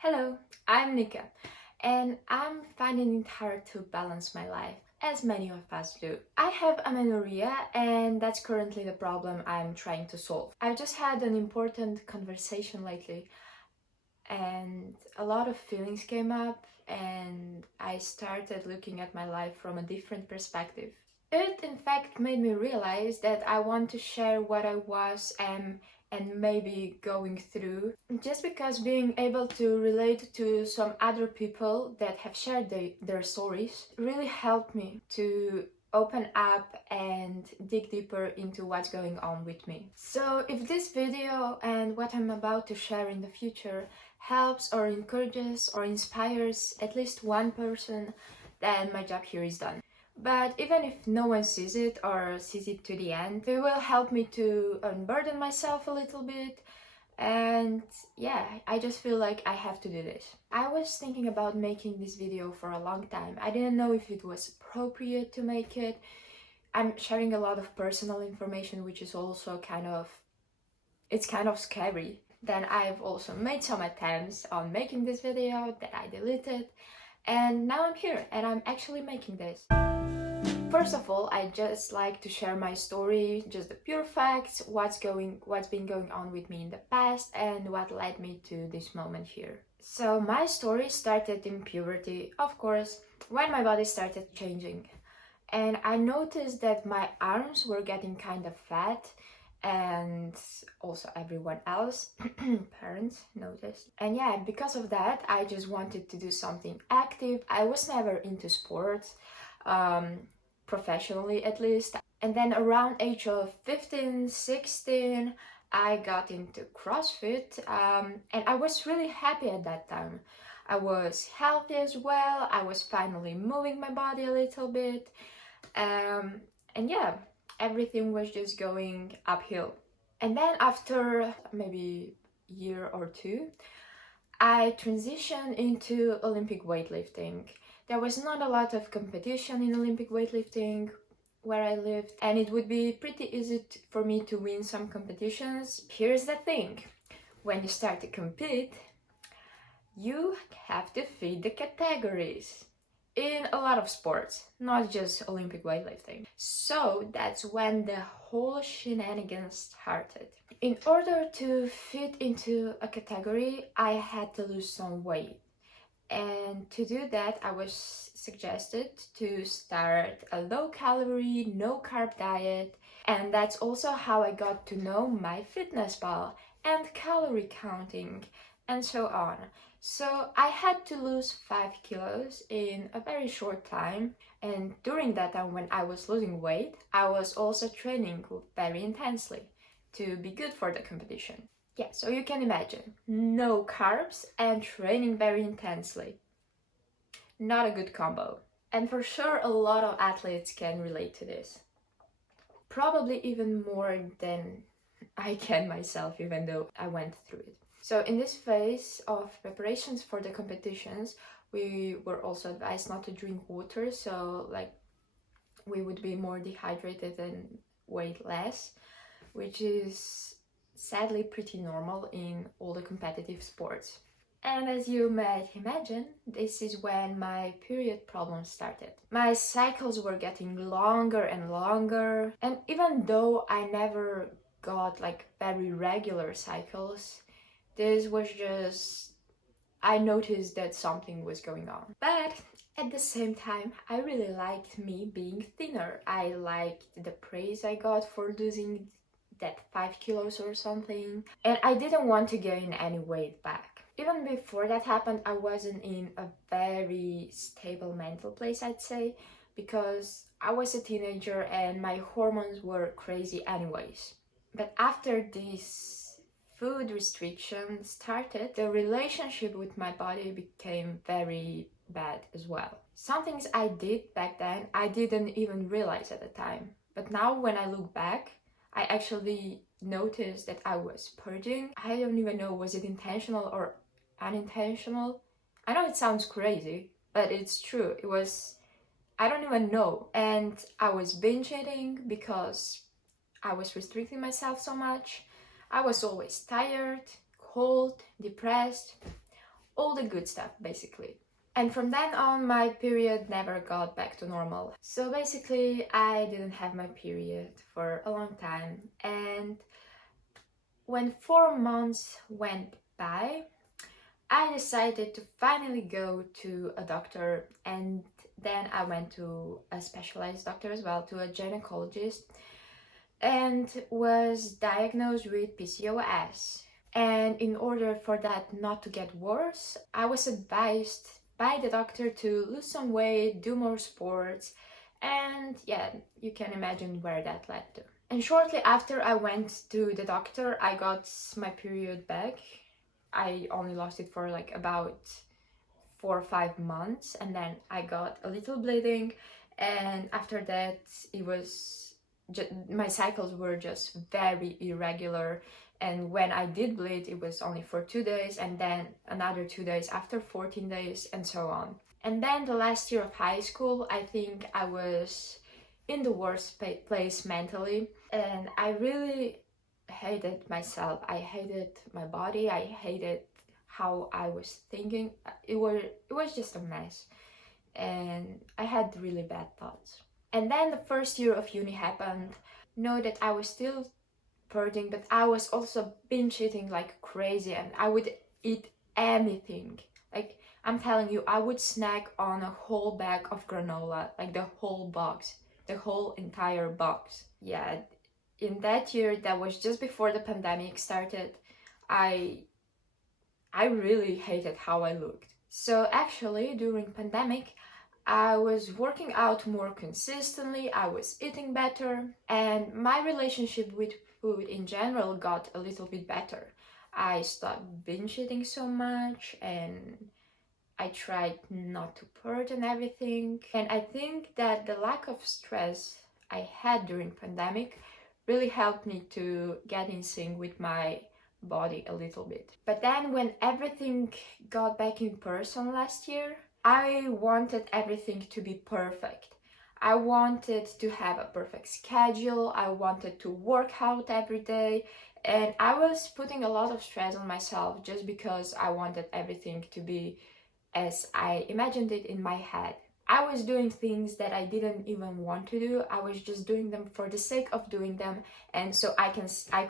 Hello, I'm Nika, and I'm finding it hard to balance my life, as many of us do. I have amenorrhea, and that's currently the problem I'm trying to solve. I've just had an important conversation lately, and a lot of feelings came up, and I started looking at my life from a different perspective. It, in fact, made me realize that I want to share what I was, am, and maybe going through, just because being able to relate to some other people that have shared their stories really helped me to open up and dig deeper into what's going on with me. So if this video and what I'm about to share in the future helps or encourages or inspires at least one person, then my job here is done. But even if no one sees it or sees it to the end, it will help me to unburden myself a little bit. And yeah, I just feel like I have to do this. I was thinking about making this video for a long time. I didn't know if it was appropriate to make it. I'm sharing a lot of personal information, which is also it's kind of scary. Then I've also made some attempts on making this video that I deleted. And now I'm here and I'm actually making this. First of all, I just like to share my story, just the pure facts, what's been going on with me in the past and what led me to this moment here. So my story started in puberty, of course, when my body started changing. And I noticed that my arms were getting kind of fat, and also everyone else, parents, noticed. And yeah, because of that, I just wanted to do something active. I was never into sports. Professionally at least. And then around age of 15, 16, I got into CrossFit, and I was really happy at that time. I was healthy as well. I was finally moving my body a little bit, and yeah, everything was just going uphill. And then after maybe a year or two, I transitioned into Olympic weightlifting. There was not a lot of competition in Olympic weightlifting where I lived, and it would be pretty easy for me to win some competitions. Here's the thing, when you start to compete, you have to fit the categories in a lot of sports, not just Olympic weightlifting. So that's when the whole shenanigans started. In order to fit into a category, I had to lose some weight. And to do that, I was suggested to start a low-calorie, no-carb diet. And that's also how I got to know my fitness pal and calorie counting and so on. So I had to lose 5 kilos in a very short time. And during that time when I was losing weight, I was also training very intensely to be good for the competition. Yeah, so you can imagine, no carbs and training very intensely. Not a good combo. And for sure a lot of athletes can relate to this. Probably even more than I can myself, even though I went through it. So in this phase of preparations for the competitions, we were also advised not to drink water, so like we would be more dehydrated and weigh less, which is sadly pretty normal in all the competitive sports. And as you might imagine, this is when my period problems started. My cycles were getting longer and longer, and even though I never got like very regular cycles, this was just, I noticed that something was going on. But at the same time, I really liked me being thinner. I liked the praise I got for losing that 5 kilos or something, and I didn't want to gain any weight back. Even before that happened, I wasn't in a very stable mental place, I'd say, because I was a teenager and my hormones were crazy anyways. But after this food restriction started, the relationship with my body became very bad as well. Some things I did back then, I didn't even realize at the time. But now when I look back, I actually noticed that I was purging. I don't even know, was it intentional or unintentional? I know it sounds crazy, but it's true. It was, I don't even know. And I was binge eating because I was restricting myself so much. I was always tired, cold, depressed, all the good stuff basically. And from then on, my period never got back to normal. So basically, I didn't have my period for a long time. And when 4 months went by, I decided to finally go to a doctor, and then I went to a specialized doctor as well, to a gynecologist, and was diagnosed with PCOS. And in order for that not to get worse, I was advised by the doctor to lose some weight, do more sports, and yeah, you can imagine where that led to. And shortly after I went to the doctor, I got my period back. I only lost it for like about 4 or 5 months, and then I got a little bleeding, and after that it was my cycles were just very irregular, and when I did bleed it was only for 2 days, and then another 2 days after 14 days, and so on. And then the last year of high school, I think I was in the worst place mentally, and I really hated myself. I hated my body. I hated how I was thinking. It was just a mess, and I had really bad thoughts. And then the first year of uni happened. Know that I was still purging, but I was also binge eating like crazy, and I would eat anything. Like, I'm telling you, I would snack on a whole bag of granola, like the whole box, the whole entire box. Yeah, in that year, that was just before the pandemic started, I really hated how I looked. So actually, during pandemic, I was working out more consistently, I was eating better, and my relationship with food in general got a little bit better. I stopped binge eating so much, and I tried not to purge and everything. And I think that the lack of stress I had during pandemic really helped me to get in sync with my body a little bit. But then when everything got back in person last year, I wanted everything to be perfect. I wanted to have a perfect schedule. I wanted to work out every day. And I was putting a lot of stress on myself just because I wanted everything to be as I imagined it in my head. I was doing things that I didn't even want to do. I was just doing them for the sake of doing them, and so I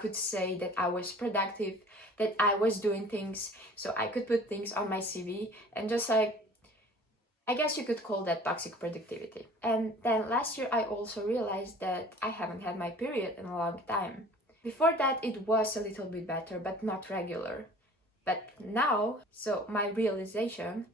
could say that I was productive, that I was doing things, so I could put things on my CV, and just like, I guess you could call that toxic productivity. And then last year I also realized that I haven't had my period in a long time. Before that it was a little bit better, but not regular. But now, so my realization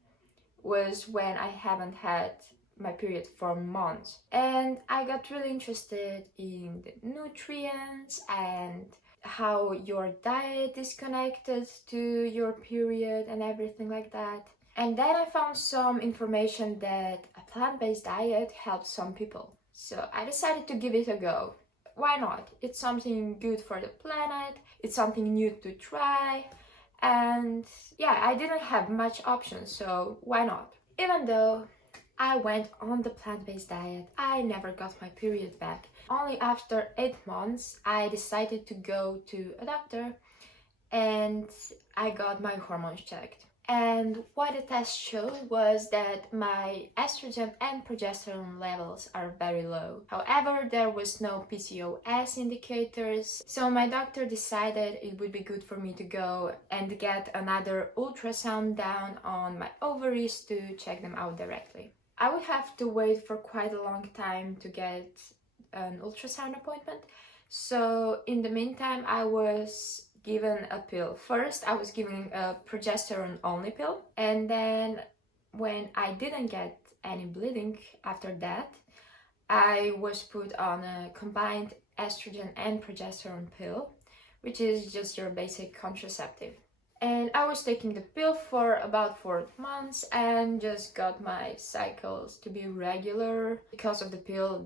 was when I haven't had my period for months. And I got really interested in the nutrients and how your diet is connected to your period and everything like that. And then I found some information that a plant-based diet helps some people. So I decided to give it a go. Why not? It's something good for the planet, it's something new to try, and yeah, I didn't have much options, so why not? Even though I went on the plant-based diet, I never got my period back. Only after 8 months, I decided to go to a doctor, and I got my hormones checked. And what the test showed was that my estrogen and progesterone levels are very low. However, there was no PCOS indicators, so my doctor decided it would be good for me to go and get another ultrasound down on my ovaries to check them out directly. I would have to wait for quite a long time to get an ultrasound appointment, so in the meantime I was given a pill. First, I was given a progesterone only pill, and then when I didn't get any bleeding after that, I was put on a combined estrogen and progesterone pill, which is just your basic contraceptive. And I was taking the pill for about 4 months and just got my cycles to be regular because of the pill.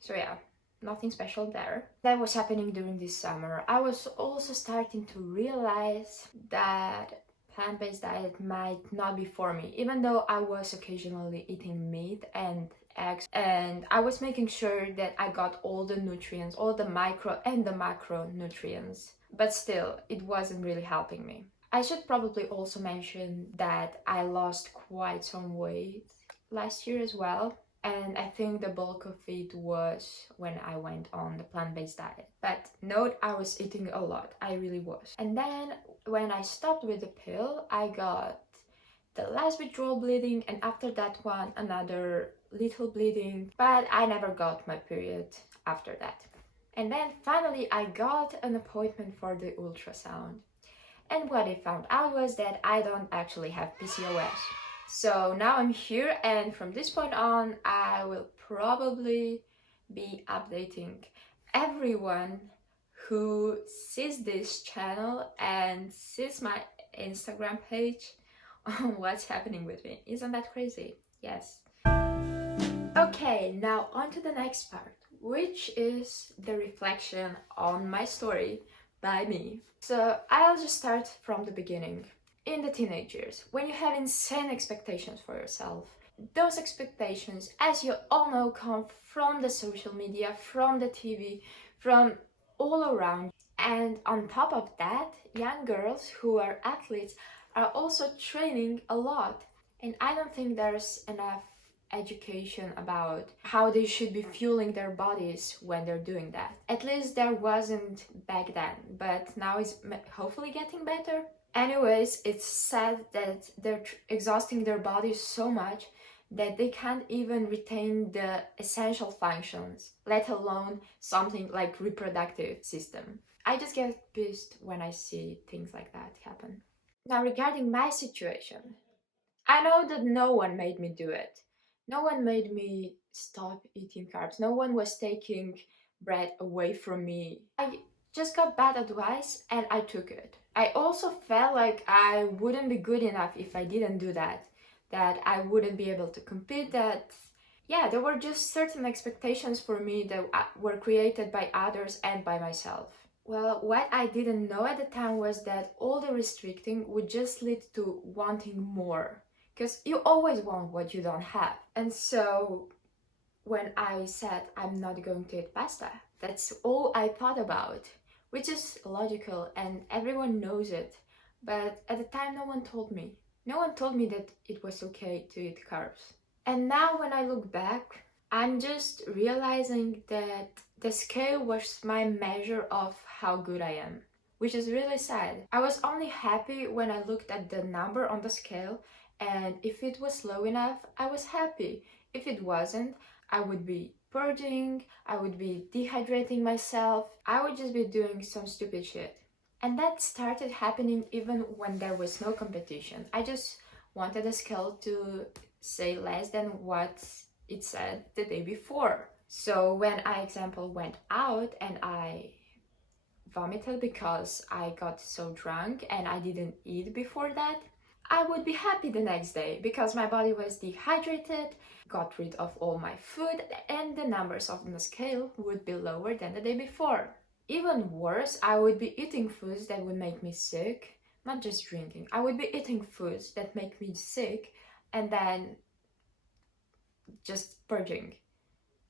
So yeah, nothing special there. That was happening during this summer. I was also starting to realize that plant-based diet might not be for me, even though I was occasionally eating meat and eggs, and I was making sure that I got all the nutrients, all the micro and the macro nutrients, but still it wasn't really helping me. I should probably also mention that I lost quite some weight last year as well. And I think the bulk of it was when I went on the plant-based diet. But note, I was eating a lot. I really was. And then when I stopped with the pill, I got the last withdrawal bleeding, and after that one, another little bleeding. But I never got my period after that. And then finally, I got an appointment for the ultrasound. And what I found out was that I don't actually have PCOS. So now I'm here, and from this point on, I will probably be updating everyone who sees this channel and sees my Instagram page on what's happening with me. Isn't that crazy? Yes. Okay, now on to the next part, which is the reflection on my story by me. So I'll just start from the beginning. In the teenage years, when you have insane expectations for yourself, those expectations, as you all know, come from the social media, from the TV, from all around. And on top of that, young girls who are athletes are also training a lot. And I don't think there's enough education about how they should be fueling their bodies when they're doing that. At least there wasn't back then, but now it's hopefully getting better. Anyways, it's sad that they're exhausting their bodies so much that they can't even retain the essential functions, let alone something like reproductive system. I just get pissed when I see things like that happen. Now, regarding my situation, I know that no one made me do it. No one made me stop eating carbs. No one was taking bread away from me. I just got bad advice and I took it. I also felt like I wouldn't be good enough if I didn't do that. That I wouldn't be able to compete, that yeah, there were just certain expectations for me that were created by others and by myself. Well, what I didn't know at the time was that all the restricting would just lead to wanting more. Because you always want what you don't have. And so when I said I'm not going to eat pasta, that's all I thought about, which is logical and everyone knows it. But at the time, no one told me. No one told me that it was okay to eat carbs. And now when I look back, I'm just realizing that the scale was my measure of how good I am, which is really sad. I was only happy when I looked at the number on the scale, and if it was low enough, I was happy. If it wasn't, I would be purging, I would be dehydrating myself, I would just be doing some stupid shit. And that started happening even when there was no competition. I just wanted the scale to say less than what it said the day before. So when I, example, went out and I vomited because I got so drunk and I didn't eat before that, I would be happy the next day because my body was dehydrated, got rid of all my food, and the numbers on the scale would be lower than the day before. Even worse, I would be eating foods that would make me sick, not just drinking. I would be eating foods that make me sick and then just purging.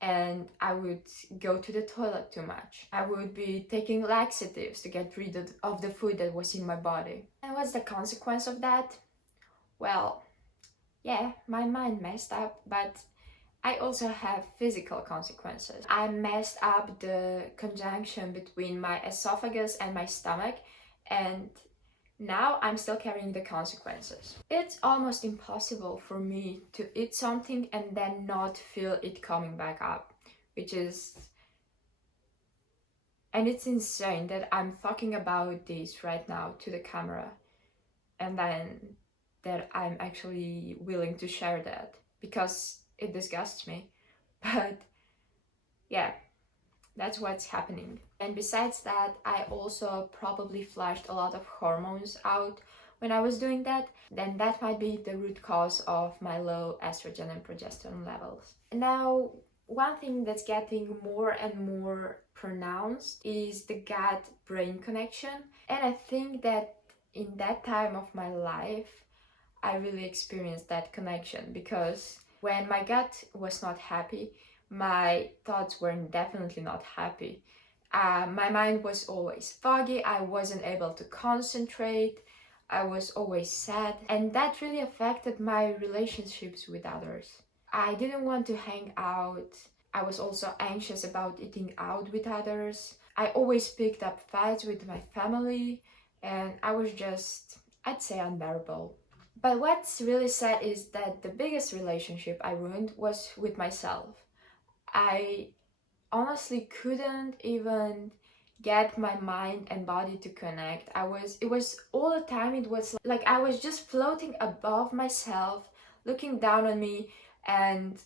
And I would go to the toilet too much. I would be taking laxatives to get rid of the food that was in my body. And what's the consequence of that? Well, yeah, my mind messed up, but I also have physical consequences. I messed up the conjunction between my esophagus and my stomach, and now I'm still carrying the consequences. It's almost impossible for me to eat something and then not feel it coming back up, which is... And it's insane that I'm talking about this right now to the camera, and then that I'm actually willing to share that, because it disgusts me. But yeah, that's what's happening. And besides that, I also probably flushed a lot of hormones out when I was doing that. Then that might be the root cause of my low estrogen and progesterone levels. Now, one thing that's getting more and more pronounced is the gut-brain connection. And I think that in that time of my life, I really experienced that connection, because when my gut was not happy, my thoughts were definitely not happy. My mind was always foggy, I wasn't able to concentrate, I was always sad, and that really affected my relationships with others. I didn't want to hang out. I was also anxious about eating out with others. I always picked up fights with my family, and I was just, I'd say, unbearable. But what's really sad is that the biggest relationship I ruined was with myself. I honestly couldn't even get my mind and body to connect. It was all the time, it was like I was just floating above myself, looking down on me, and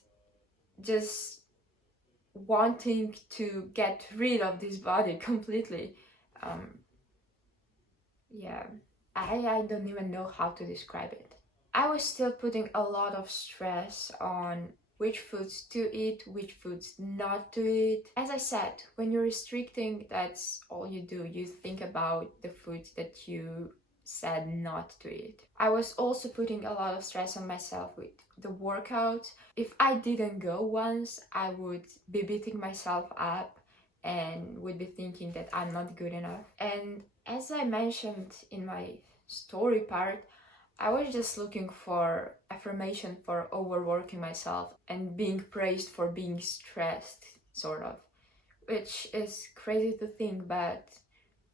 just wanting to get rid of this body completely. Um, yeah, I don't even know how to describe it. I was still putting a lot of stress on which foods to eat, which foods not to eat. As I said, when you're restricting, that's all you do. You think about the foods that you said not to eat. I was also putting a lot of stress on myself with the workouts. If I didn't go once, I would be beating myself up and would be thinking that I'm not good enough. And as I mentioned in my story part, I was just looking for affirmation for overworking myself and being praised for being stressed, sort of. Which is crazy to think, but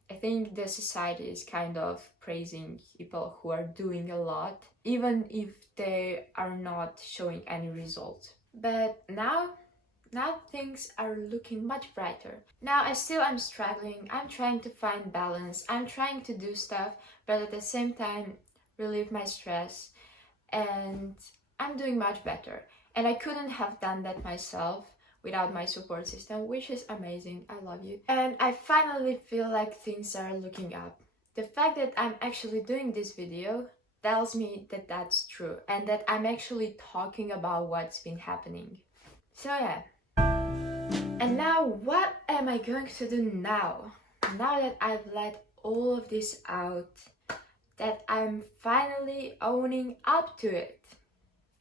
I think the society is kind of praising people who are doing a lot, even if they are not showing any results. But now things are looking much brighter. Now I still am struggling. I'm trying to find balance. I'm trying to do stuff, but at the same time relieve my stress, and I'm doing much better. And I couldn't have done that myself without my support system, which is amazing. I love you. And I finally feel like things are looking up. The fact that I'm actually doing this video tells me that that's true and that I'm actually talking about what's been happening. So yeah. And now what am I going to do now? Now that I've let all of this out, that I'm finally owning up to it.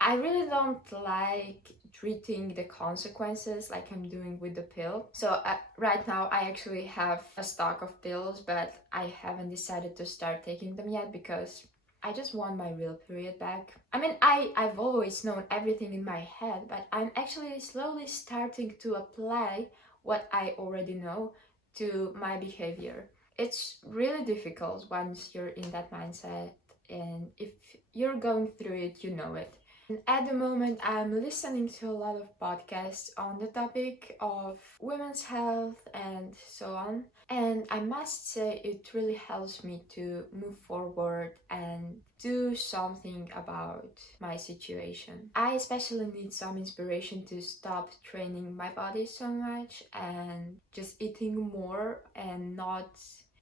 I really don't like treating the consequences like I'm doing with the pill. So right now I actually have a stock of pills, but I haven't decided to start taking them yet because I just want my real period back. I mean, I've always known everything in my head, but I'm actually slowly starting to apply what I already know to my behavior. It's really difficult once you're in that mindset, and if you're going through it, you know it. And at the moment, I'm listening to a lot of podcasts on the topic of women's health and so on. And I must say, it really helps me to move forward and do something about my situation. I especially need some inspiration to stop training my body so much and just eating more and not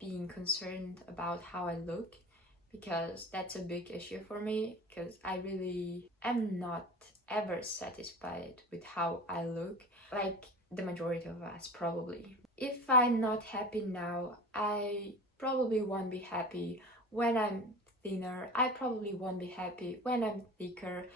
being concerned about how I look, because that's a big issue for me, because I really am not ever satisfied with how I look, like the majority of us probably. If I'm not happy now, I probably won't be happy when I'm thinner. I probably won't be happy when I'm thicker.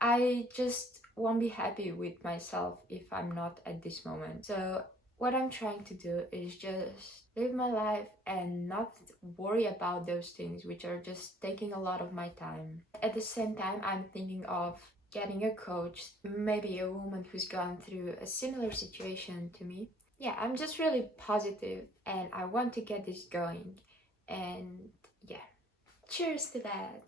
I just won't be happy with myself if I'm not at this moment. So what I'm trying to do is just live my life and not worry about those things which are just taking a lot of my time. At the same time, I'm thinking of getting a coach, maybe a woman who's gone through a similar situation to me. Yeah, I'm just really positive and I want to get this going. And yeah, cheers to that.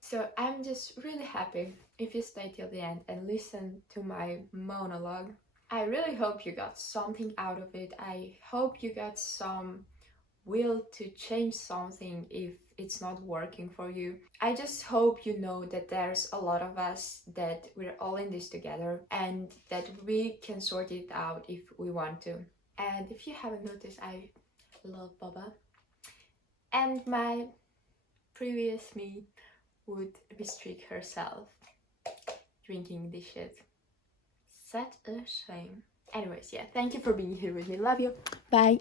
So I'm just really happy if you stay till the end and listen to my monologue. I really hope you got something out of it. I hope you got some will to change something if it's not working for you. I just hope you know that there's a lot of us, that we're all in this together and that we can sort it out if we want to. And if you haven't noticed, I love Baba. And my previous me would restrict herself drinking this shit. Such a shame. Anyways, yeah, thank you for being here with me. Love you. Bye.